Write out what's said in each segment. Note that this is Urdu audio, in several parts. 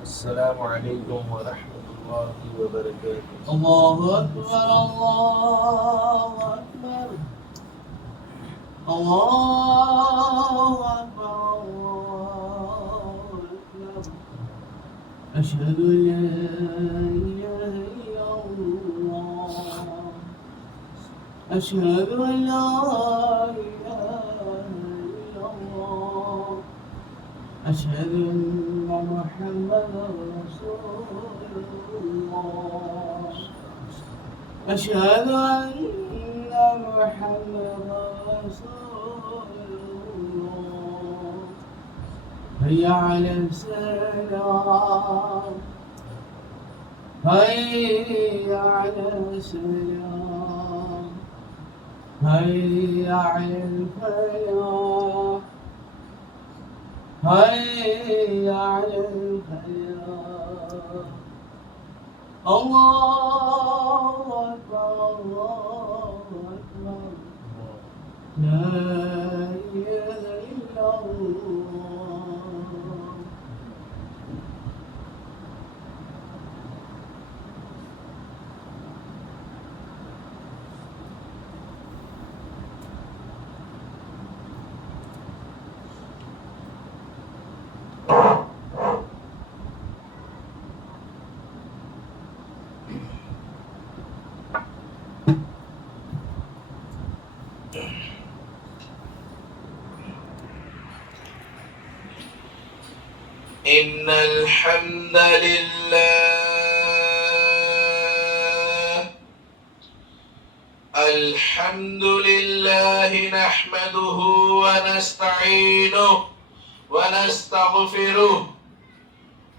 السلام علیکم ورحمۃ اللہ وبرکاتہ۔ اللہ اکبر اللہ اکبر اللہ اکبر اللہ اکبر اشہد ان لا الہ الا اللہ اشہد ان لا الہ الا اللہ اشہد ان محمد رسول اللہ اشہد ان محمد رسول اللہ حی علی الصلاۃ حی علی الصلاۃ حی علی الفلاح حی علی الفلاح اللہ اکبر اللہ اکبر لا الہ الا اللہ ان الحمد لله الحمد لله نحمده ونستعينه ونستغفره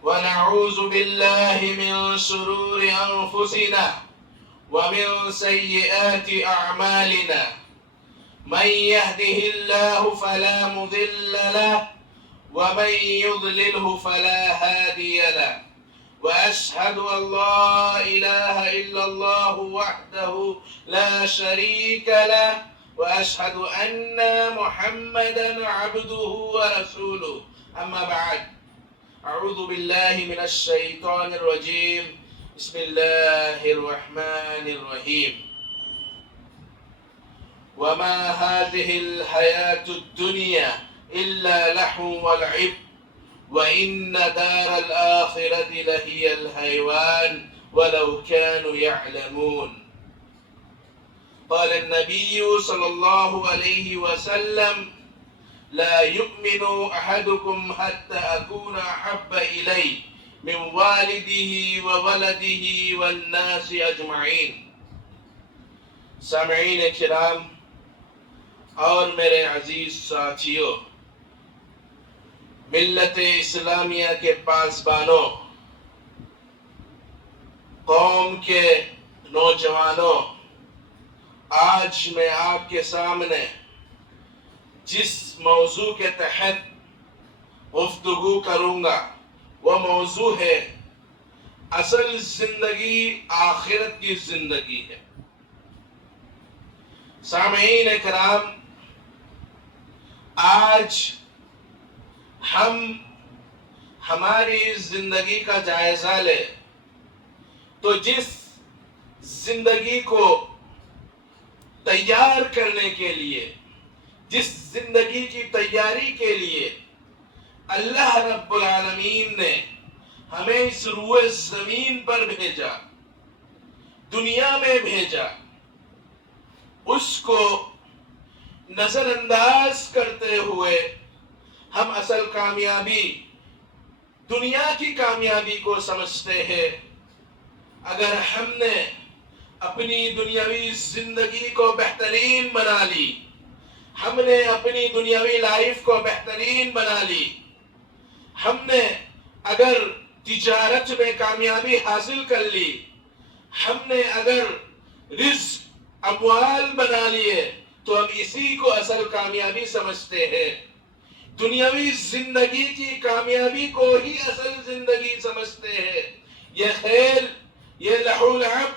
ونعوذ بالله من شرور أنفسنا ومن سيئات أعمالنا من يهده الله فلا مضل له ومن يضلله فلا هادي له وأشهد أن لا إله إلا الله وحده لا شريك له وأشهد أن محمدا عبده ورسوله أما بعد أعوذ بالله من الشيطان الرجيم بسم الله الرحمن الرحيم وما هذه الحياة الدنيا إلا لهو ولعب وإن دار الآخرة لهي الحيوان ولو كانوا يعلمون قال النبي صلى الله عليه وسلم لا يؤمن أحدكم حتى أكون أحب إليه من والده وولده والناس أجمعين سامعین کرام اور میرے عزیز ساتھیوں، ملت اسلامیہ کے پاسبانوں، قوم کے نوجوانوں، آج میں آپ کے سامنے جس موضوع کے تحت گفتگو کروں گا وہ موضوع ہے اصل زندگی آخرت کی زندگی ہے۔ سامعین کرام، آج ہم ہماری زندگی کا جائزہ لیں تو جس زندگی کو تیار کرنے کے لیے، جس زندگی کی تیاری کے لیے اللہ رب العالمین نے ہمیں اس روئے زمین پر بھیجا، دنیا میں بھیجا، اس کو نظر انداز کرتے ہوئے ہم اصل کامیابی، دنیا کی کامیابی کو سمجھتے ہیں۔ اگر ہم نے اپنی دنیاوی زندگی کو بہترین بنا لی، ہم نے اپنی دنیاوی لائف کو بہترین بنا لی، ہم نے اگر تجارت میں کامیابی حاصل کر لی، ہم نے اگر رزق اموال بنا لیے تو ہم اسی کو اصل کامیابی سمجھتے ہیں۔ دنیاوی زندگی کی کامیابی کو ہی اصل زندگی سمجھتے ہیں۔ یہ کھیل، یہ لہو لعب،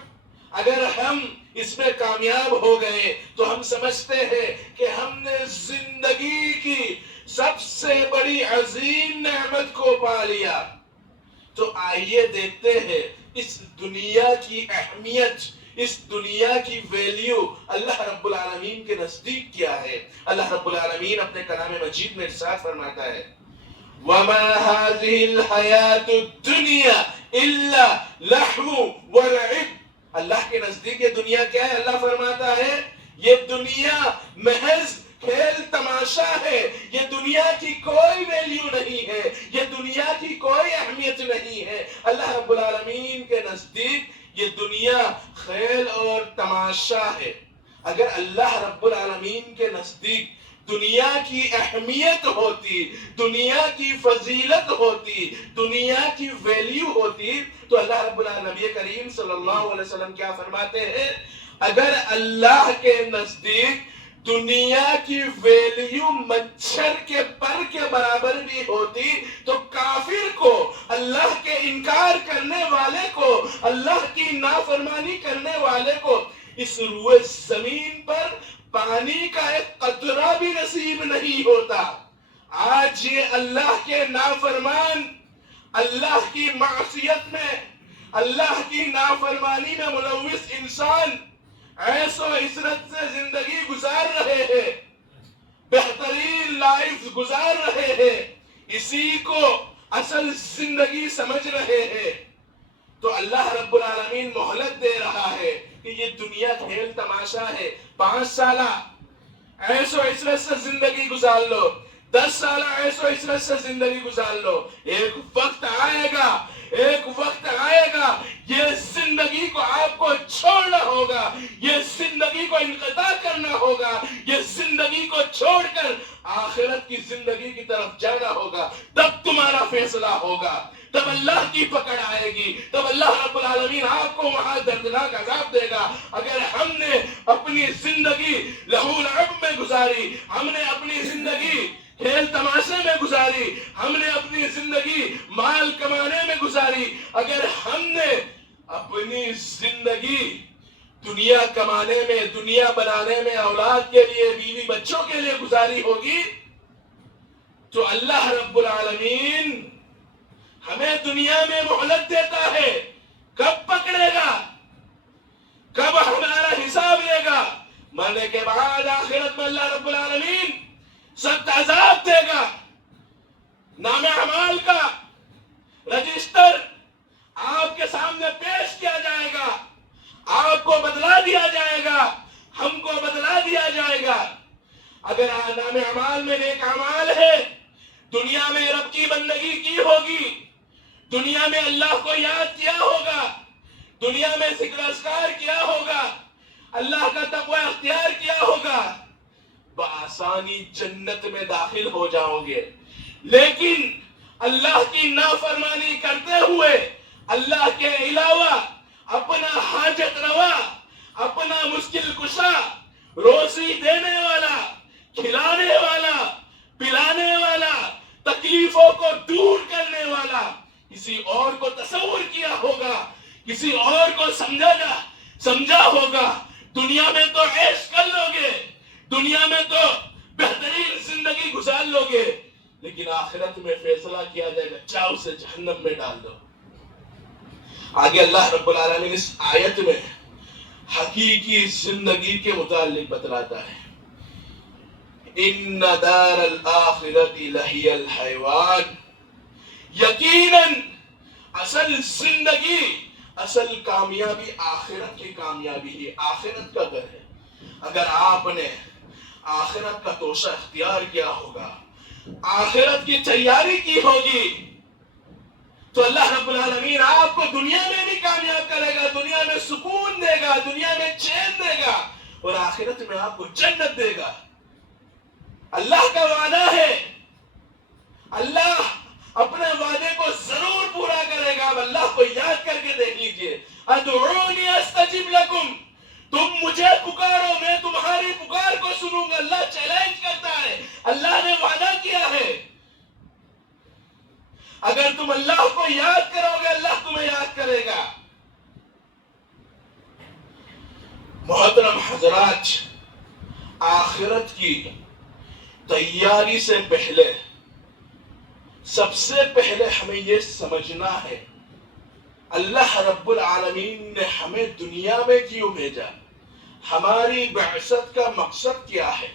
اگر ہم اس میں کامیاب ہو گئے تو ہم سمجھتے ہیں کہ ہم نے زندگی کی سب سے بڑی عظیم نعمت کو پا لیا. تو آئیے دیکھتے ہیں اس دنیا کی اہمیت، اس دنیا کی ویلیو اللہ رب العالمین کے نزدیک کیا ہے. اللہ رب العالمین اپنے کلام مجید میں ارشاد فرماتا ہے وَمَا هَذِهِ الْحَيَاةُ الدُّنْيَا إِلَّا لَحْمُ وَلَعِبْ. اللہ کے نزدیک یہ دنیا کیا ہے؟ اللہ فرماتا ہے یہ دنیا محض کھیل تماشا ہے، یہ دنیا کی کوئی ویلیو نہیں ہے، یہ دنیا کی کوئی اہمیت نہیں ہے. اللہ رب العالمین کے نزدیک یہ دنیا کھیل اور تماشا ہے. اگر اللہ رب العالمین کے نزدیک دنیا کی اہمیت ہوتی، دنیا کی فضیلت ہوتی، دنیا کی ویلیو ہوتی، تو اللہ رب العالمین کریم صلی اللہ علیہ وسلم کیا فرماتے ہیں؟ اگر اللہ کے نزدیک دنیا کی ویلیو مچھر کے پر کے برابر بھی ہوتی تو کافر کو، اللہ کے انکار کرنے والے کو، اللہ کی نافرمانی کرنے والے کو اس روئے زمین پر پانی کا ایک قطرہ بھی نصیب نہیں ہوتا. آج یہ اللہ کے نافرمان، اللہ کی معصیت میں، اللہ کی نافرمانی میں ملوث انسان عیش و عشرت سے زندگی گزار رہے ہیں، بہترین لائف گزار رہے ہیں، اسی کو اصل زندگی سمجھ رہے ہیں. تو اللہ رب العالمین مہلت دے رہا ہے کہ یہ دنیا کھیل تماشا ہے. 5 سالہ عیش و عشرت سے زندگی گزار لو، 10 سالہ عیش و عشرت سے زندگی گزار لو، ایک وقت آئے گا، ایک وقت آئے گا یہ زندگی کو آپ کو چھوڑنا ہوگا، یہ زندگی کو انقطاع کرنا ہوگا، یہ زندگی کو چھوڑ کر آخرت کی زندگی کی طرف جانا ہوگا. تب تمہارا فیصلہ ہوگا، تب اللہ کی پکڑ آئے گی، تب اللہ رب العالمین آپ کو وہاں دردناک عذاب دے گا. اگر ہم نے اپنی زندگی لہو لعب میں گزاری، ہم نے اپنی زندگی کھیل تماشے میں گزاری، ہم نے اپنی زندگی مال کمانے میں گزاری، اگر ہم نے اپنی زندگی دنیا کمانے میں، دنیا بنانے میں، اولاد کے لیے، بیوی بچوں کے لیے گزاری ہوگی، تو اللہ رب العالمین ہمیں دنیا میں مہلت دیتا ہے. کب پکڑے گا؟ کب ہمارا حساب لے گا؟ مرنے کے بعد آخرت میں اللہ رب العالمین سخت عذاب دے گا. نام اعمال کا رجسٹر آپ کے سامنے پیش کیا جائے گا، آپ کو بدلا دیا جائے گا، ہم کو بدلا دیا جائے گا. اگر نام اعمال میں نیک اعمال ہے، دنیا میں رب کی بندگی کی ہوگی، دنیا میں اللہ کو یاد کیا ہوگا، دنیا میں ذکر اذکار کیا ہوگا، اللہ کا تقوی اختیار کیا ہوگا، بآسانی جنت میں داخل ہو جاؤ گے. لیکن اللہ کی نافرمانی کرتے ہوئے اللہ کے علاوہ اپنا حاجت روا، اپنا مشکل کشا، روزی دینے والا، کھلانے والا، پلانے والا، تکلیفوں کو دور کرنے والا کسی اور کو تصور کیا ہوگا، کسی اور کو سمجھا ہوگا. دنیا میں تو عیش کر لو گے، دنیا میں تو بہترین زندگی گزار لو گے، لیکن آخرت میں فیصلہ کیا جائے گا، چاہو سے جہنم میں ڈال دو. آگے اللہ رب العالمین اس آیت میں حقیقی زندگی کے متعلق بتلاتا ہے ان دار الآخرت لہی الحیوان. یقیناً اصل زندگی، اصل کامیابی آخرت کی کامیابی ہے، آخرت کا گھر ہے. اگر آپ نے آخرت کا توشہ اختیار کیا ہوگا، آخرت کی تیاری کی ہوگی، تو اللہ رب العالمین آپ کو دنیا میں بھی کامیاب کرے گا، دنیا میں سکون دے گا، دنیا میں چین دے گا، اور آخرت میں آپ کو جنت دے گا. اللہ کا وعدہ ہے، اللہ اپنے وعدے کو ضرور پورا کرے گا. اب اللہ کو یاد کر کے دیکھ لیجئے، ادعونی استجب لکم، تم مجھے پکارو میں تمہاری پکار کو سنوں گا. اللہ چیلنج کرتا ہے، اللہ نے وعدہ کیا ہے. اگر تم اللہ کو یاد کرو گے اللہ تمہیں یاد کرے گا. محترم حضرات، آخرت کی تیاری سے پہلے سب سے پہلے ہمیں یہ سمجھنا ہے اللہ رب العالمین نے ہمیں دنیا میں کیوں بھیجا، ہماری بعثت کا مقصد کیا ہے،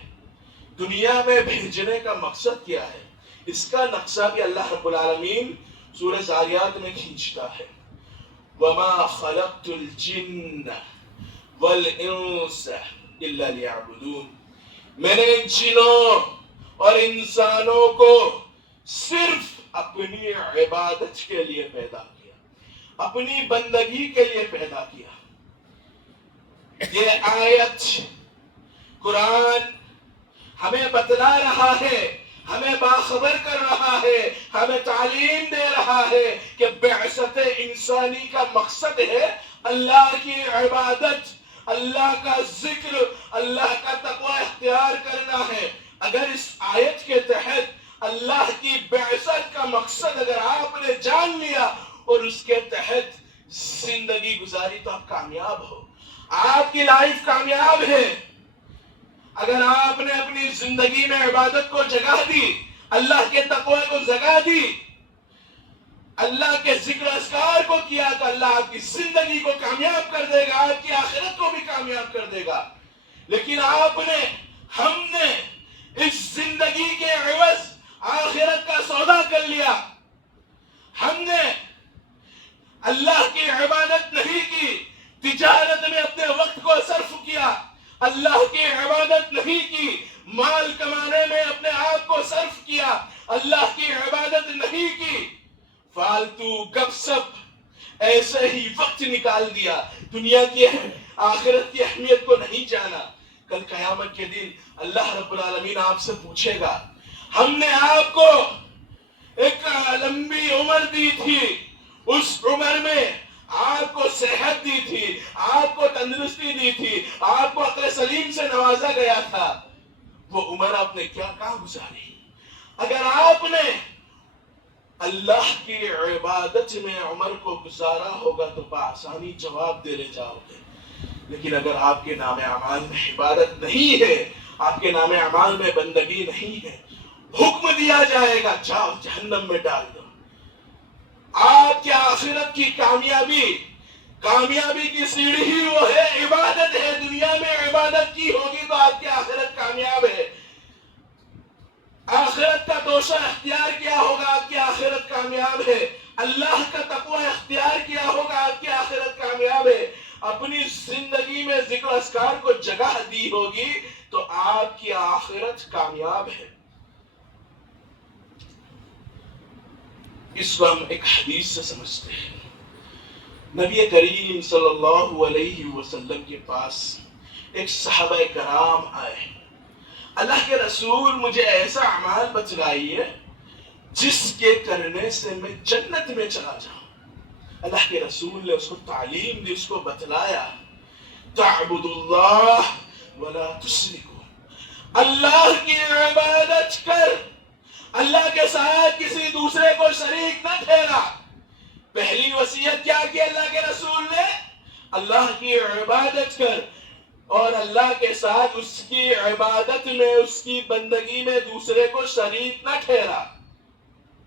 دنیا میں بھیجنے کا مقصد کیا ہے، اس کا نقشہ بھی اللہ رب العالمین سورہ زاریات میں کھینچتا ہے۔ وَمَا خَلَقْتُ الْجِنَّ وَالْإِنسَ إِلَّا لِيَعْبُدُونَ، میں نے جنوں اور انسانوں کو صرف اپنی عبادت کے لیے پیدا کیا، اپنی بندگی کے لیے پیدا کیا۔ یہ آیت قرآن ہمیں بتلا رہا ہے، ہمیں باخبر کر رہا ہے، ہمیں تعلیم دے رہا ہے کہ بعثت انسانی کا مقصد ہے اللہ کی عبادت، اللہ کا ذکر، اللہ کا تقوی اختیار کرنا ہے۔ اگر اس آیت کے تحت اللہ کی بعثت کا مقصد اگر آپ نے جان لیا اور اس کے تحت زندگی گزاری تو آپ کامیاب ہو، آپ کی لائف کامیاب ہے۔ اگر آپ نے اپنی زندگی میں عبادت کو جگہ دی، اللہ کے تقوی کو جگہ دی، اللہ کے ذکر اذکار کو کیا، تو اللہ آپ کی زندگی کو کامیاب کر دے گا، آپ کی آخرت کو بھی کامیاب کر دے گا۔ لیکن ہم نے اس زندگی کے عوض آخرت کا سودا کر لیا، ہم نے اللہ کی عبادت نہیں کی، تجارت میں اپنے وقت کو صرف کیا، اللہ کی عبادت نہیں کی، مال کمانے میں اپنے آپ کو صرف کیا، اللہ کی عبادت نہیں کی، فالتو گپ سپ ایسے ہی وقت نکال دیا، دنیا کی آخرت کی اہمیت کو نہیں جانا۔ کل قیامت کے دن اللہ رب العالمین آپ سے پوچھے گا، ہم نے آپ کو ایک لمبی عمر دی تھی، اس عمر میں آپ کو صحت دی تھی، آپ کو تندرستی دی تھی، آپ کو عقل سلیم سے نوازا گیا تھا، وہ عمر آپ نے کہاں گزاری؟ اگر آپ نے اللہ کی عبادت میں عمر کو گزارا ہوگا تو بآسانی جواب دے لے جاؤ گے۔ لیکن اگر آپ کے نام اعمال میں عبادت نہیں ہے، آپ کے نام اعمال میں بندگی نہیں ہے، حکم دیا جائے گا جاؤ جہنم میں ڈال دو۔ آپ کی آخرت کی کامیابی کی سیڑھی ہی وہ ہے، عبادت ہے۔ دنیا میں عبادت کی ہوگی تو آپ کی آخرت کامیاب ہے، آخرت کا توشہ اختیار کیا ہوگا آپ کی آخرت کامیاب ہے، اللہ کا تقوی اختیار کیا ہوگا آپ کی آخرت کامیاب ہے، اپنی زندگی میں ذکر اذکار کو جگہ دی ہوگی تو آپ کی آخرت کامیاب ہے۔ اس کو ہم ایک حدیث سے سمجھتے ہیں۔ نبی کریم صلی اللہ علیہ وسلم کے پاس ایک صحابہ کرام آئے، اللہ کے رسول مجھے ایسا اعمال بتلائیے جس کے کرنے سے میں جنت میں چلا جاؤں۔ اللہ کے رسول نے اس کو تعلیم دی، اس کو بتلایا، تعبد اللہ ولا تشرکوا، اللہ کی عبادت کر، اللہ کے ساتھ کسی دوسرے کو شریک نہ ٹھہرا۔ پہلی وصیت کیا کی اللہ کے رسول نے؟ اللہ کی عبادت کر اور اللہ کے ساتھ اس کی عبادت میں، اس کی بندگی میں دوسرے کو شریک نہ ٹھہرا۔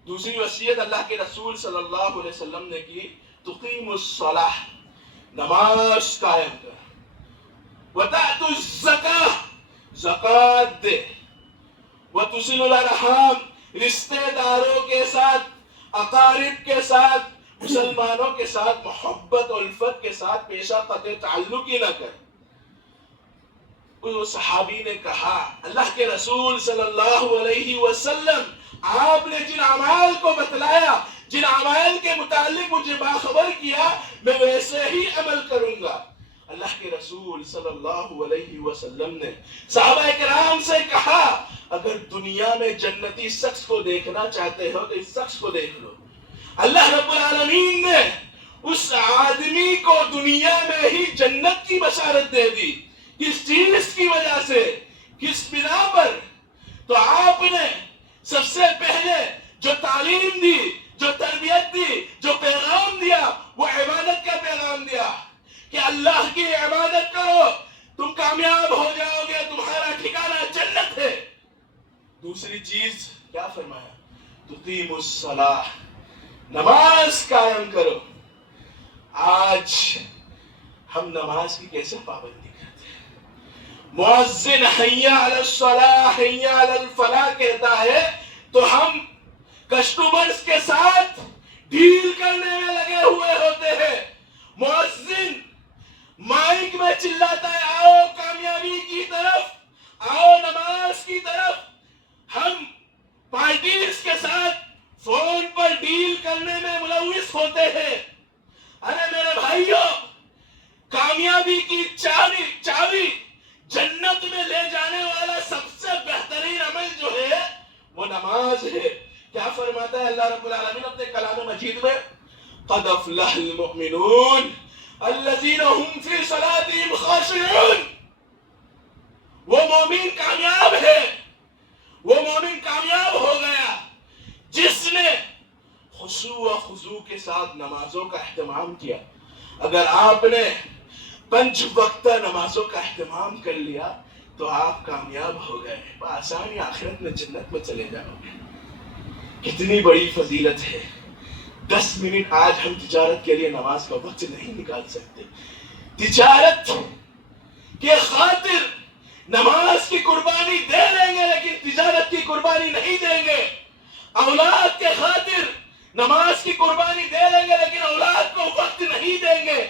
دوسری وصیت اللہ کے رسول صلی اللہ علیہ وسلم نے کی، تقیم الصلاۃ، نماز قائم کر، وتأت الزکاۃ، زکوٰۃ دے، وتصل الارحام، رشتے داروں کے ساتھ، اقارب کے ساتھ، مسلمانوں کے ساتھ محبت الفت کے ساتھ پیشہ قطع تعلق ہی نہ کر۔ اس صحابی نے کہا، اللہ کے رسول صلی اللہ علیہ وسلم آپ نے جن اعمال کو بتلایا، جن اعمال کے متعلق مجھے باخبر کیا، میں ویسے ہی عمل کروں گا۔ اللہ کے رسول صلی اللہ علیہ وسلم نے صحابہ کرام سے کہا، اگر دنیا میں جنتی شخص کو دیکھنا چاہتے ہو تو اس شخص کو دیکھ لو۔ اللہ رب العالمین نے اس آدمی کو دنیا میں ہی جنت کی بشارت دے دی۔ کس چیز کی وجہ سے، کس بنا پر؟ تو آپ نے سب سے پہلے جو تعلیم دی، جو تربیت دی، جو پیغام دیا، وہ عبادت کا پیغام دیا کہ اللہ کی عبادت کرو، تم کامیاب ہو جاؤ گے، تمہارا ٹھکانہ جنت ہے۔ دوسری چیز کیا فرمایا؟ تقیم الصلاۃ، نماز قائم کرو۔ آج ہم نماز کی کیسے پابندی کرتے ہیں؟ مؤذن حی علی الصلاۃ حی علی الفلاح کہتا ہے تو ہم کسٹمرز کے ساتھ ڈیل کرنے میں لگے ہوئے ہوتے ہیں۔ مؤذن مائک میں چلاتا ہے آؤ کامیابی کی طرف، آؤ نماز کی طرف، ہم پارٹیز کے ساتھ فون پر ڈیل کرنے میں ملوث ہوتے ہیں۔ ارے میرے بھائیوں، کامیابی کی چابی جنت میں لے جانے والا سب سے بہترین عمل جو ہے وہ نماز ہے۔ کیا فرماتا ہے اللہ رب العالمین اپنے کلام مجید میں؟ قد افلح المؤمنون الذین هم فی صلاتهم خاشعون۔ وہ مومن کامیاب ہے، وہ مومن کامیاب ہو گیا جس نے خشوع و خضوع کے ساتھ نمازوں کا اہتمام کیا۔ اگر آپ نے 5 وقتہ نمازوں کا اہتمام کر لیا تو آپ کامیاب ہو گئے، بآسانی آخرت میں جنت میں چلے جاؤ گے۔ کتنی بڑی فضیلت ہے۔ 10 منٹ آج ہم تجارت کے لیے نماز کا وقت نہیں نکال سکتے، تجارت کے خاطر نماز کی قربانی دے دیں گے لیکن تجارت کی قربانی نہیں دیں گے۔ اولاد کے خاطر نماز کی قربانی دے دیں گے لیکن اولاد کو وقت نہیں دیں گے۔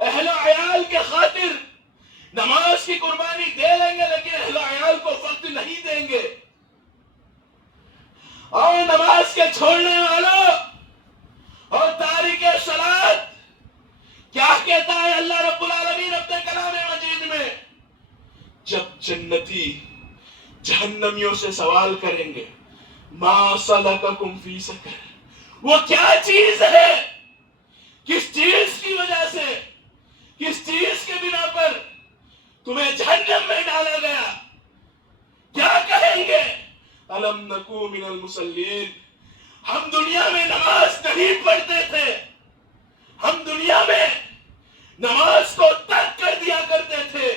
اہل و عیال کے خاطر نماز کی قربانی دے دیں گے لیکن اہل و عیال کو وقت نہیں دیں گے۔ اور نماز کے چھوڑنے والوں اور تارک صلاۃ، کیا کہتا ہے اللہ رب العالمین اپنے کلام مجید میں؟ جب جنتی جہنمیوں سے سوال کریں گے ما سلککم فی سقر، وہ کیا چیز ہے، کس چیز کی وجہ سے، کس چیز کے بنا پر تمہیں جہنم میں ڈالا گیا؟ کیا کہیں گے؟ الم نکو من المصلین، ہم دنیا میں نماز نہیں پڑھتے تھے، ہم دنیا میں نماز کو ترک کر دیا کرتے تھے،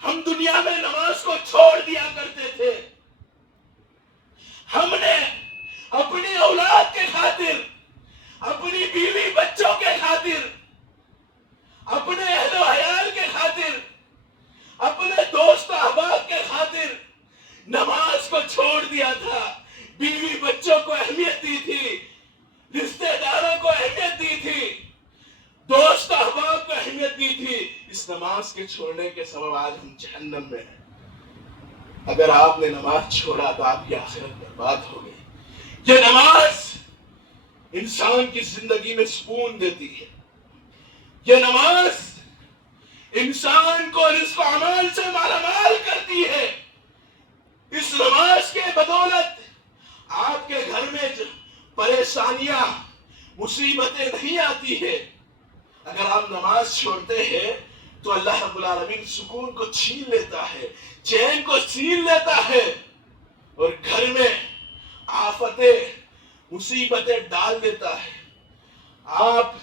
ہم دنیا میں نماز کو چھوڑ دیا کرتے تھے، ہم نے اپنی اولاد کے خاطر، اپنی بیوی بچوں کے خاطر، اپنے اہل و عیال کے خاطر، اپنے دوست احباب کے خاطر نماز کو چھوڑ دیا تھا، بیوی بچوں کو اہمیت دی تھی، رشتہ داروں کو اہمیت دی تھی، دوست احباب کو اہمیت دی تھی۔ اس نماز کے چھوڑنے کے سبب آج ہم جہنم میں ہیں۔ اگر آپ نے نماز چھوڑا تو آپ کی آخرت برباد ہو گئی۔ یہ نماز انسان کی زندگی میں سکون دیتی ہے، یہ نماز انسان کو رزق و اعمال سے مالا مال کرتی ہے۔ اس نماز کے بدولت آپ کے گھر میں پریشانیاں مصیبتیں نہیں آتی ہے۔ اگر آپ نماز چھوڑتے ہیں تو اللہ رب العالمین سکون کو چھین لیتا ہے، چین کو چھین لیتا ہے اور گھر میں آفتیں مصیبتیں ڈال دیتا ہے۔ آپ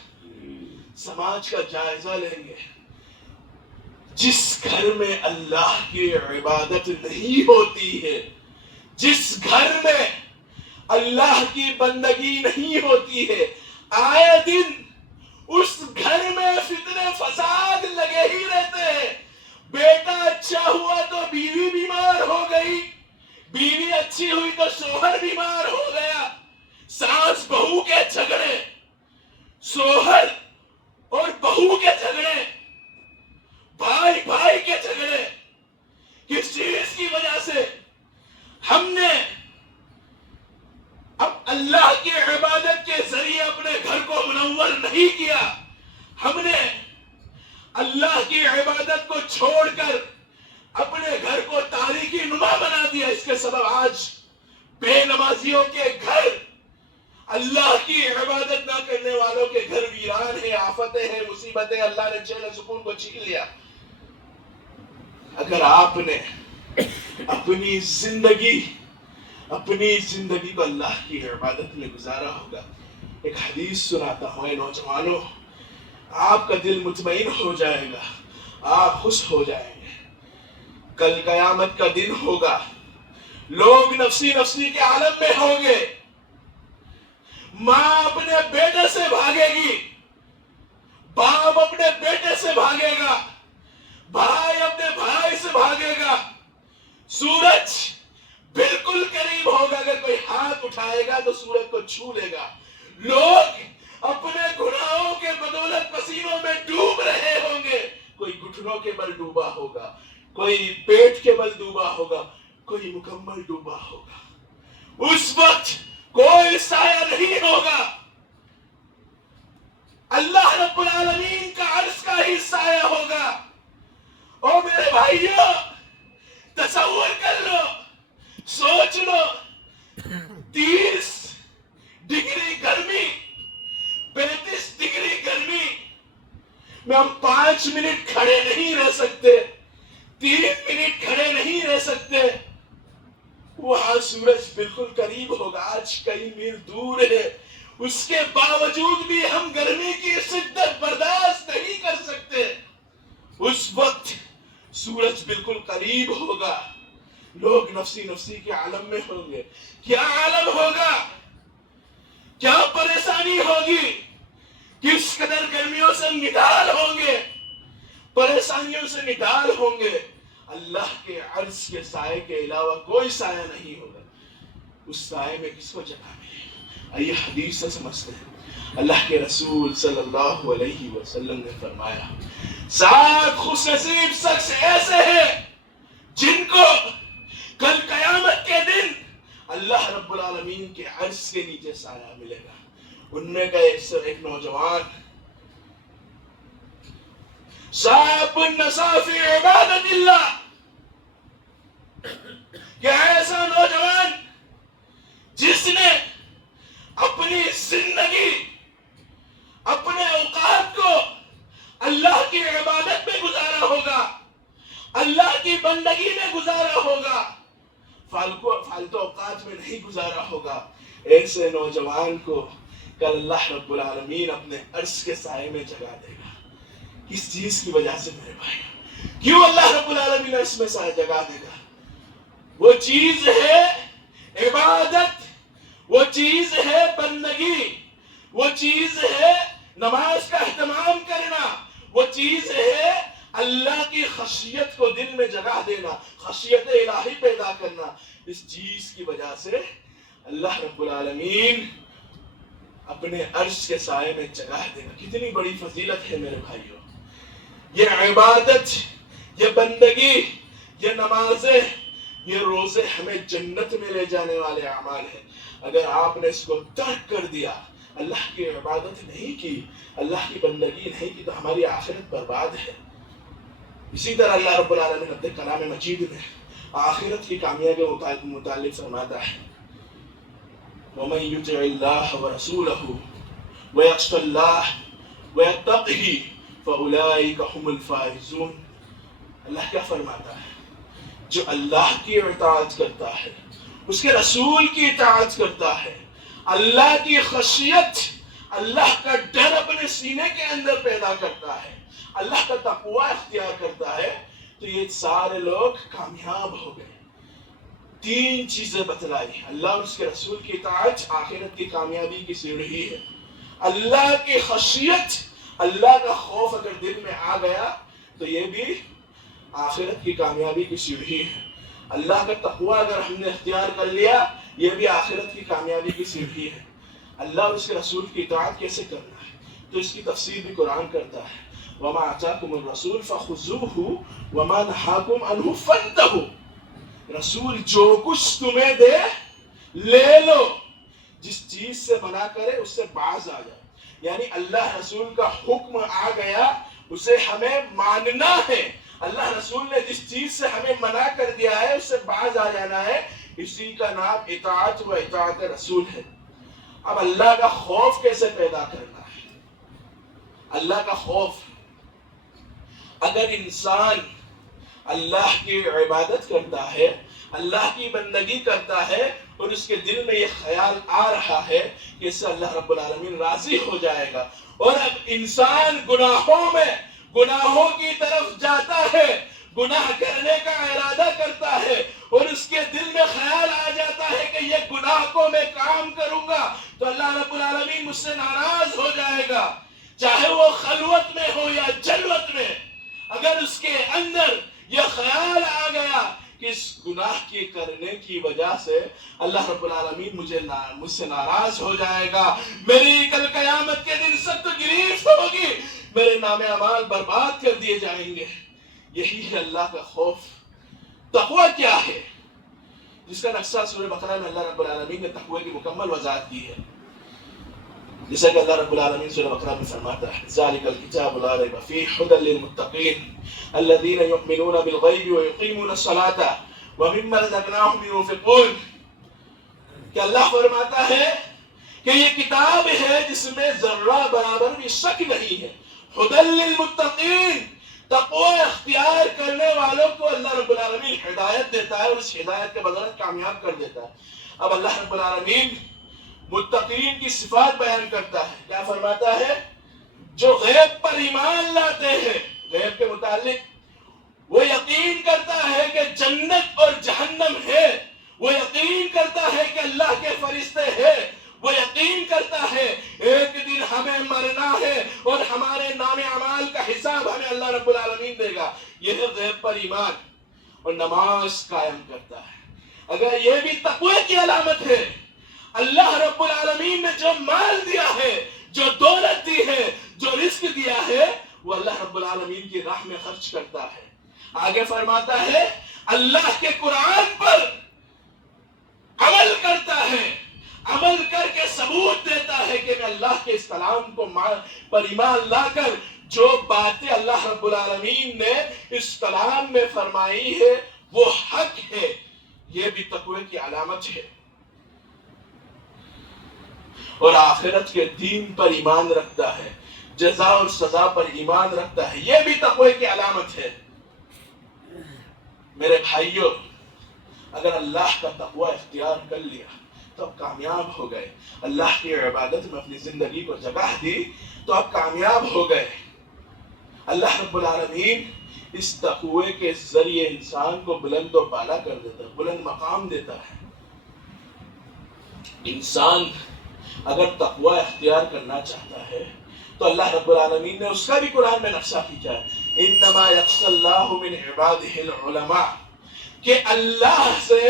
سماج کا جائزہ لیں گے، جس گھر میں اللہ کی عبادت نہیں ہوتی ہے، جس گھر میں اللہ کی بندگی نہیں ہوتی ہے، آئے دن اس گھر میں فتنے فساد لگے ہی رہتے ہیں۔ بیٹا اچھا ہوا تو بیوی بیمار ہو گئی، بیوی اچھی ہوئی تو شوہر بیمار ہو گیا، ساس بہو کے جھگڑے، شوہر اور بہو کے جھگڑے، بھائی بھائی کے جھگڑے، کس چیز کی وجہ سے؟ ہم نے اب اللہ کی عبادت کے ذریعے اپنے گھر کو منور نہیں کیا، ہم نے اللہ کی عبادت کو چھوڑ کر اپنے گھر کو تاریکی نما بنا دیا۔ اس کے سبب آج بے نمازیوں کے گھر، اللہ کی عبادت نہ کرنے والوں کے گھر ویران ہیں، آفتیں ہیں، مصیبتیں، اللہ نے چین و سکون کو چھین لیا۔ اگر آپ نے اپنی زندگی کو اللہ کی عبادت میں گزارا ہوگا، ایک حدیث سناتا ہوں، اے نوجوانوں، آپ کا دل مطمئن ہو جائے گا، آپ خوش ہو جائیں گے۔ کل قیامت کا دن ہوگا، لوگ نفسی نفسی کے عالم میں ہوں گے. ماں اپنے بیٹے سے بھاگے گی، باپ اپنے بیٹے سے بھاگے گا، بھائی اپنے بھائی سے بھاگے گا. سورج بالکل قریب ہوگا، اگر کوئی ہاتھ اٹھائے گا تو سورج کو چھو لے گا. لوگ اپنے گناہوں کے بدولت پسینوں میں ڈوب رہے ہوں گے. کوئی گھٹنوں کے بل ڈوبا ہوگا، کوئی پیٹ کے بل ڈوبا ہوگا، کوئی مکمل ڈوبا ہوگا. اس وقت کوئی سایہ نہیں ہوگا. اللہ رب العالمین کا عرش کا ہی سایہ ہوگا. او میرے بھائیو، تصور کر لو، سوچ لو، 30 ڈگری گرمی، 35 ڈگری گرمی میں ہم 5 منٹ کھڑے نہیں رہ سکتے، 3 منٹ کھڑے نہیں رہ سکتے. وہاں سورج بالکل قریب ہوگا، آج کئی میل دور ہے، اس کے باوجود بھی ہم گرمی کی شدت برداشت نہیں کر سکتے. اس وقت سورج بالکل قریب ہوگا، لوگ نفسی نفسی کے عالم میں ہوں گے. کیا عالم ہوگا، کیا پریشانی ہوگی، کس قدر گرمیوں سے نڈال ہوں گے، پریشانیوں سے نڈال ہوں گے. اللہ کے عرش کے سائے کے علاوہ کوئی سایہ نہیں ہوگا. اس سائے میں کس کو جگہ ملے؟ آئیے حدیث سے سمجھتے ہیں. اللہ کے رسول صلی اللہ علیہ وسلم نے فرمایا، 7 خوش نصیب شخص ایسے ہیں جن کو کل قیامت کے دن اللہ رب العالمین کے عرش کے نیچے سایہ ملے گا. ان میں کا ایک نوجوان، شاب نشا فی عبادت اللہ، کہ ایسا نوجوان جس نے اپنی زندگی، اپنے اوقات کو اللہ کی عبادت میں گزارا ہوگا، اللہ کی بندگی میں گزارا ہوگا، فالتو اوقات میں نہیں گزارا ہوگا. ایسے نوجوان کو کل اللہ رب العالمین اپنے عرش کے سائے میں جگہ دے گا. کس چیز کی وجہ سے میرے بھائی؟ کیوں اللہ رب العالمین عرش میں سایہ جگہ دے گا؟ وہ چیز ہے عبادت، وہ چیز ہے بندگی، وہ چیز ہے نماز کا اہتمام کرنا، وہ چیز ہے اللہ کی خشیت کو دل میں جگہ دینا، خشیت الہی پیدا کرنا. اس چیز کی وجہ سے اللہ رب العالمین اپنے عرش کے سائے میں جگہ دے گا. کتنی بڑی فضیلت ہے میرے بھائیوں. یہ عبادت، یہ بندگی، یہ نمازیں، یہ روزے ہمیں جنت میں لے جانے والے اعمال ہیں. اگر آپ نے اس کو ترک کر دیا، اللہ کی عبادت نہیں کی، اللہ کی بندگی نہیں کی، تو ہماری آخرت برباد ہے. اسی طرح اللہ رب العالمین اپنے کلام مجید میں آخرت کی کامیابی کے متعلق فرماتا ہے، وَمَن يُطِعِ اللَّهَ وَرَسُولَهُ وَيَخْشَ اللَّهَ وَيَتَّقْهِ فَأُولَٰئِكَ هُمُ الْفَائِزُونَ. اللہ کیا فرماتا ہے؟ جو اللہ کی اطاعت کرتا ہے، اس کے رسول کی اطاعت کرتا ہے، اللہ کی خشیت، اللہ کا ڈر اپنے سینے کے اندر پیدا کرتا ہے، اللہ کا تقوی اختیار کرتا ہے، تو یہ سارے لوگ کامیاب ہو گئے. 3 چیزیں بتلائی. اللہ اور اس کے رسول کی اطاعت آخرت کی کامیابی کی سیڑھی ہے. اللہ کی خشیت، اللہ کا خوف اگر دل میں آ گیا تو یہ بھی آخرت کی کامیابی کی سیڑھی ہے. اللہ کا تقوی اگر ہم نے اختیار کر لیا، یہ بھی آخرت کی کامیابی کی سیڑھی ہے. اللہ اور اس کے رسول کی اطاعت کیسے کرنا ہے، تو اس کی تفسیر بھی قرآن کرتا ہے، وَمَا آتَاكُمُ الرَّسُولُ فَخُذُوهُ وَمَا نَهَاكُمْ عَنْهُ فَانْتَهُوا. رسول جو کچھ تمہیں دے لے لو، جس چیز سے منع کرے اس سے باز آ جائے. یعنی اللہ رسول کا حکم آ گیا، اسے ہمیں ماننا ہے. اللہ رسول نے جس چیز سے ہمیں منع کر دیا ہے اس سے باز آ جانا ہے. اسی کا نام اطاعت و اطاعت رسول ہے. اب اللہ کا خوف کیسے پیدا کرنا ہے؟ اللہ کا خوف، اگر انسان اللہ کی عبادت کرتا ہے، اللہ کی بندگی کرتا ہے، اور اس کے دل میں یہ خیال آ رہا ہے کہ اس سے اللہ رب العالمین راضی ہو جائے گا، اور اب انسان گناہوں کی طرف جاتا ہے، گناہ کرنے کا ارادہ کرتا ہے اور اس کے دل میں خیال آ جاتا ہے کہ یہ گناہ کو میں کام کروں گا تو اللہ رب العالمین مجھ سے ناراض ہو جائے گا، چاہے وہ خلوت میں ہو یا جلوت میں، اگر اس کے اندر یہ خیال آ گیا کہ اس گناہ کی کرنے کی وجہ سے اللہ رب العالمین مجھ سے ناراض ہو جائے گا، میری کل قیامت کے دن سخت گریفت ہوگی، میرے نام اعمال برباد کر دیے جائیں گے. یہی ہے اللہ کا خوف. تقوی کیا ہے؟ جس کا نقشہ سورہ بقرہ میں اللہ رب العالمین نے تقوی کی مکمل وضاحت کی ہے. جیسا کہ اللہ رب العالمین سورہ بقرہ میں فرماتا ہے ذالک الکتاب لا ریب فیہ ھدی للمتقین الذین یؤمنون بالغیب ویقیمون الصلاۃ ومما رزقناہم ينفقون. کہ اللہ فرماتا ہے کہ یہ کتاب ہے جس میں ذرہ برابر بھی شک نہیں ہے. ھدی للمتقین، تقوی اختیار کرنے والوں کو اللہ رب العالمین ہدایت دیتا ہے اور اس ہدایت کے بدولت کامیاب کر دیتا ہے. اب اللہ رب العالمین متقین کی صفات بیان کرتا ہے. کیا فرماتا ہے؟ جو غیب پر ایمان لاتے ہیں، غیب کے متعلق وہ یقین کرتا ہے کہ جنت اور جہنم ہے، وہ یقین کرتا ہے کہ اللہ کے فرشتے ہیں، وہ یقین کرتا ہے ایک دن ہمیں مرنا ہے اور ہمارے نام اعمال کا حساب ہمیں اللہ رب العالمین دے گا. یہ ہے غیب پر ایمان. اور نماز قائم کرتا ہے. اگر یہ بھی تقوی کی علامت ہے، اللہ رب العالمین نے جو مال دیا ہے، جو دولت دی ہے، جو رزق دیا ہے، وہ اللہ رب العالمین کی راہ میں خرچ کرتا ہے. آگے فرماتا ہے اللہ کے قرآن پر عمل کرتا ہے، عمل کر کے ثبوت دیتا ہے کہ میں اللہ کے اس کلام کو پر ایمان لا کر جو باتیں اللہ رب العالمین نے اس کلام میں فرمائی ہے وہ حق ہے. یہ بھی تقوی کی علامت ہے. اور آخرت کے دین پر ایمان رکھتا ہے، جزا اور سزا پر ایمان رکھتا ہے. یہ بھی تقوی کی علامت ہے. میرے بھائیوں، اگر اللہ کا تقوی اختیار کر لیا تو اب کامیاب ہو گئے. اللہ کی عبادت میں اپنی زندگی کو جگہ دی تو اب کامیاب ہو گئے. اللہ رب العالمین اس تقوی کے ذریعے انسان کو بلند و بالا کر دیتا ہے، بلند مقام دیتا ہے. انسان اگر تقوی اختیار کرنا چاہتا ہے تو اللہ رب العالمین نے اس کا بھی قرآن میں نقشہ کھینچا ہے. انما یخشی اللہ من عبادہ العلماء، کہ اللہ سے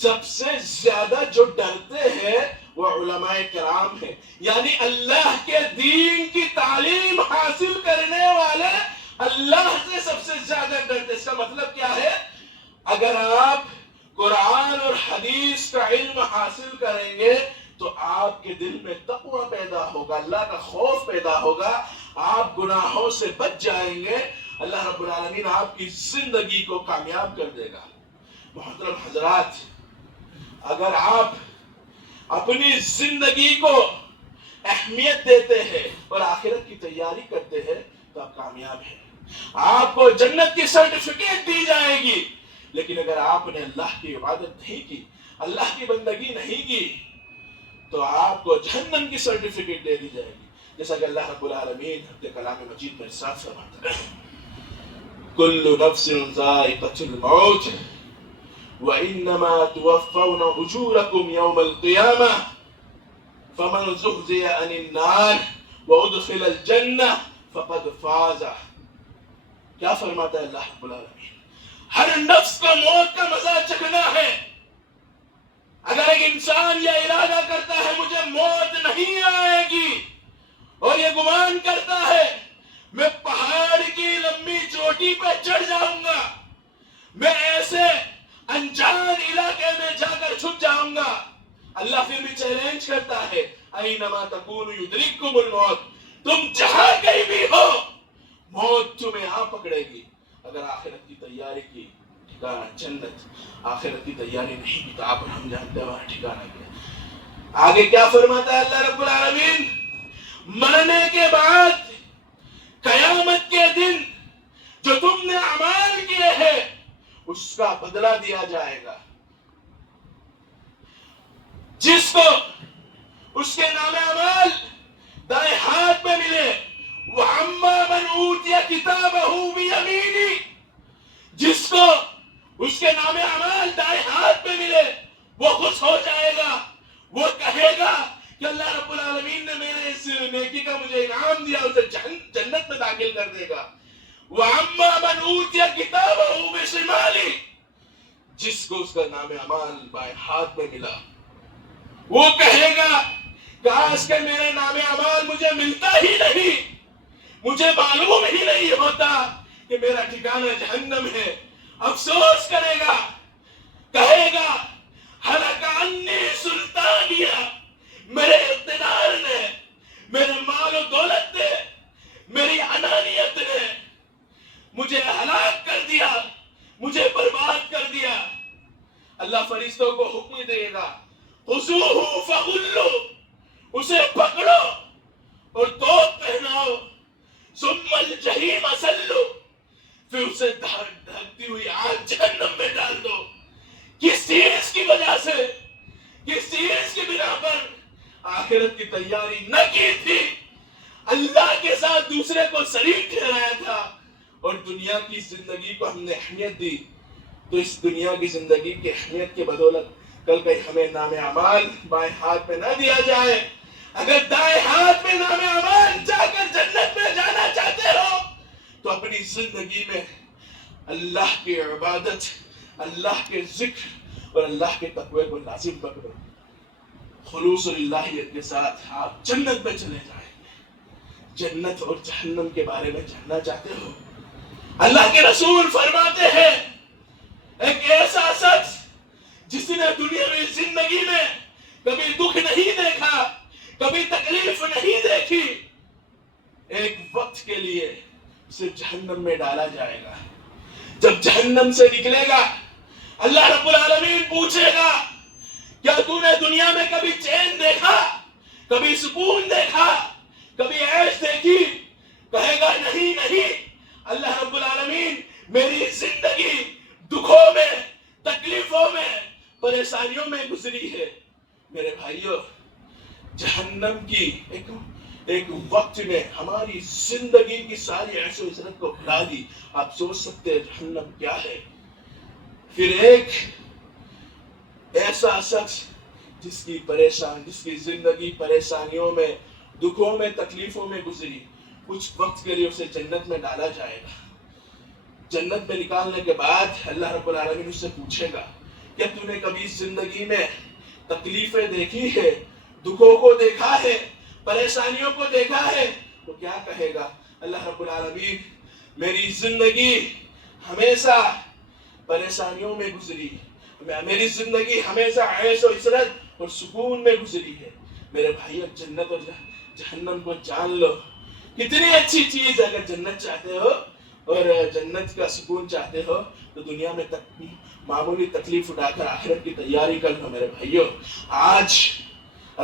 سب سے زیادہ جو ڈرتے ہیں وہ علماء کرام ہیں. یعنی اللہ کے دین کی تعلیم حاصل کرنے والے اللہ سے سب سے زیادہ ڈرتے. اس کا مطلب کیا ہے؟ اگر آپ قرآن اور حدیث کا علم حاصل کریں گے تو آپ کے دل میں تقوی پیدا ہوگا، اللہ کا خوف پیدا ہوگا، آپ گناہوں سے بچ جائیں گے. اللہ رب العالمین آپ کی زندگی کو کامیاب کر دے گا. محترم حضرات، اگر آپ اپنی زندگی کو اہمیت دیتے ہیں اور آخرت کی تیاری کرتے ہیں تو آپ کامیاب ہیں. آپ کو جنت کی سرٹیفکیٹ دی جائے گی. لیکن اگر آپ نے اللہ کی عبادت نہیں کی، اللہ کی بندگی نہیں کی، تو آپ کو جہنم کی سرٹیفکیٹ دے دی جائے گی. جیسا کہ اللہ رب العالمین اپنے کلام مجید میں ارشاد فرماتا ہے کل نفس ذائقۃ الموت وانما توفون اجورکم یوم القیامہ فمن زحزح عن النار وادخل الجنہ فقد فاز. کیا فرماتا ہے اللہ رب العالمین؟ ہر نفس کو موت کا مزہ چکھنا ہے. اگر ایک انسان یہ ارادہ کرتا ہے مجھے موت نہیں آئے گی اور یہ گمان کرتا ہے میں پہاڑ کی لمبی چوٹی پہ چڑھ جاؤں گا، میں ایسے انجان علاقے میں جا کر چھپ جاؤں گا، اللہ پھر بھی چیلنج کرتا ہے اینما تکونوا یدرککم الموت، تم جہاں کہیں بھی ہو موت تمہیں یہاں پکڑے گی. اگر آخرت کی تیاری کی ٹھکانہ جنت، آخرت کی تیاری نہیں کی تو آپ اور ہم جانتے ہیں وہاں ٹھکانہ کیا. آگے کیا فرماتا ہے اللہ رب العالمین؟ مرنے کے بعد قیامت کے دن جو تم نے اعمال کیے ہیں اس کا بدلہ دیا جائے گا. جس کو اس کے نام اعمال دائیں ہاتھ میں ملے وَأَمَّا مَنْ أُوتِيَ كِتَابَهُ بِيَمِينِهِ، جس کو اس کے نام اعمال دائیں ہاتھ میں ملے وہ خوش ہو جائے گا، وہ کہے گا کہ اللہ رب العالمین نے میرے اس نیکی کا مجھے انعام دیا، اسے جنت میں داخل کر دے گا۔ وَأَمَّا مَنْ أُوتِيَ كِتَابَهُ بِشِمَالِهِ، جس کو اس کا نام اعمال بائیں ہاتھ میں ملا وہ کہے گا کاش کہ میرے نام اعمال مجھے ملتا ہی نہیں، مجھے معلوم ہی نہیں ہوتا کہ میرا ٹھکانہ جہنم ہے۔ افسوس کرے گا، کہے گا ہلک عنی سلطانیہ، میرے اقتدار نے، میرے مال و دولت نے، میری انانیت نے مجھے ہلاک کر دیا، مجھے برباد کر دیا۔ اللہ فرشتوں کو حکم دے گا خذوہ فغلوا، اسے پکڑو اور توپ پہناؤ، ثم الجحیم صلوا، پھر اسے دھکتی ہوئی آگ جہنم میں ڈال دو۔ کس چیز کی وجہ سے، کس چیز کی بنا پر؟ آخرت کی تیاری نہ کی تھی، اللہ کے ساتھ دوسرے کو شریک ٹھہرایا تھا، اور دنیا کی زندگی کو ہم نے اہمیت دی، تو اس دنیا کی زندگی کی اہمیت کے بدولت کل کہیں ہمیں نام اعمال بائیں ہاتھ میں نہ دیا جائے۔ اگر دائیں ہاتھ میں نام اعمال جا کر جنت میں جانا چاہتے ہو تو اپنی زندگی میں اللہ کی عبادت، اللہ کے ذکر اور اللہ کے تقوی کو لازم پکڑو۔ خلوص اور اللہیت کے ساتھ آپ جنت میں چلے جائیں گے۔ جنت اور جہنم کے بارے میں جاننا چاہتے ہو؟ اللہ کے رسول فرماتے ہیں ایک ایسا شخص جس نے دنیاوی زندگی میں کبھی دکھ نہیں دیکھا، کبھی تکلیف نہیں دیکھی، ایک وقت کے لیے اسے جہنم میں ڈالا جائے گا۔ جب جہنم سے نکلے گا اللہ رب العالمین پوچھے گا کیا تو نے دنیا میں کبھی چین دیکھا، کبھی سکون دیکھا، کبھی عیش دیکھی؟ کہے گا نہیں نہیں، اللہ رب العالمین میری زندگی دکھوں میں، تکلیفوں میں، پریشانیوں میں گزری ہے۔ میرے بھائیوں، جہنم کی ایک وقت میں ہماری زندگی کی ساری عیش و عشرت کو بھلا دی۔ آپ سوچ سکتے ہیں جہنم کیا ہے؟ پھر ایک ایسا شخص جس کی زندگی پریشانیوں میں، دکھوں میں، تکلیفوں میں گزری، کچھ وقت کے لیے اسے جنت میں ڈالا جائے گا۔ جنت میں نکالنے کے بعد اللہ رب العالمین اس سے پوچھے گا کہ تو نے کبھی زندگی میں تکلیفیں دیکھی ہے، دکھوں کو دیکھا ہے، پریشانیوں کو دیکھا ہے؟ تو کیا کہے گا اللہ رب العالمین؟ میری زندگی ہمیشہ پریشانیوں میں گزری، میری زندگی ہمیشہ عیش و عشرت اور سکون میں گزری ہے۔ میرے بھائیو، جنت اور جہنم کو جان لو، کتنی اچھی چیز ہے۔ اگر جنت چاہتے ہو اور جنت کا سکون چاہتے ہو تو دنیا میں معمولی تکلیف اٹھا کر آخرت کی تیاری کر لو۔ میرے بھائیو، آج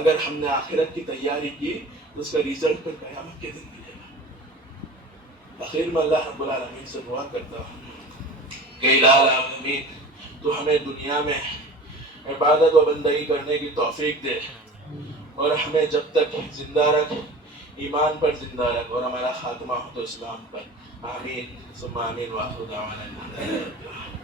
اگر ہم نے آخرت کی تیاری کی تو اس کا ریزلٹ پھر قیامت کے دن ملے گا۔ آخر میں اللہ رب العالمین سے دعا کرتا ہوں کہ الہ العالمین تو ہمیں دنیا میں عبادت و بندگی کرنے کی توفیق دے، اور ہمیں جب تک زندہ رکھ، ایمان پر زندہ رکھ، اور ہمارا خاتمہ ہو تو اسلام پر۔ آمین ثم آمین، وآخر دعوانا الحمد للہ۔